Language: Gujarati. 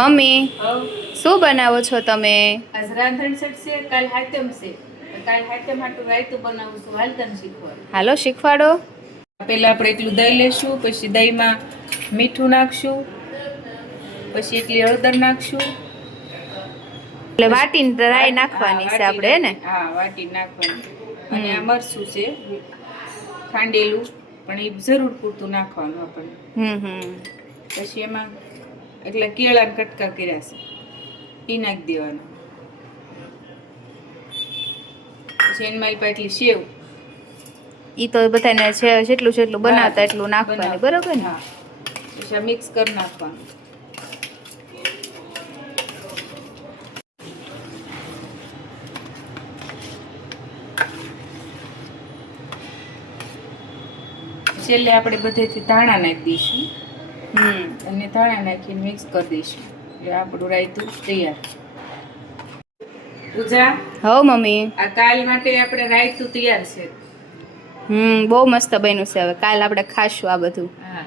મમ્મી હવ શું બનાવો છો તમે? આજ રાંધણ સેટ છે, કાલ હાતમ છે. કાલ હાતમ હાટું રાયતું બનાવું છું, હાલ તને શીખવાડું. હાલો શીખવાડો. પહેલા આપણે એટલું દહીં લેશું, પછી દહીંમાં મીઠું નાખશું, પછી એટલી હળદર નાખશું. એટલે વાટીને રાઈ નાખવાની છે આપણે ને? હા, વાટી નાખવાની. અને આ મરચું છે ખાંડેલું, પણ એ જરૂર પૂરતું નાખવાનું આપણને. પછી એમાં એટલે કેળાના કટકા કર્યા છે એ નાખી દેવાનું. પછી એમાં એટલી સેવ, ઈ તો બધાને જેટલું જેટલું બનાવતા એટલું નાખવાની, બરોબર ને? હા. પછી આ મિક્સ કરી નાખવાનું. છેલ્લે આપણે બધેથી ધાણા નાખી દઈશું. અને ધાણા નાખીને મિક્સ કરી દઈશું એટલે આપણું રાયતું તૈયાર. પૂજા, હવ મમ્મી. આ કાલ માટે આપણે રાયતું તૈયાર છે. બહુ મસ્ત બન્યું છે. હવે કાલ આપણે ખાશું આ બધું. હા.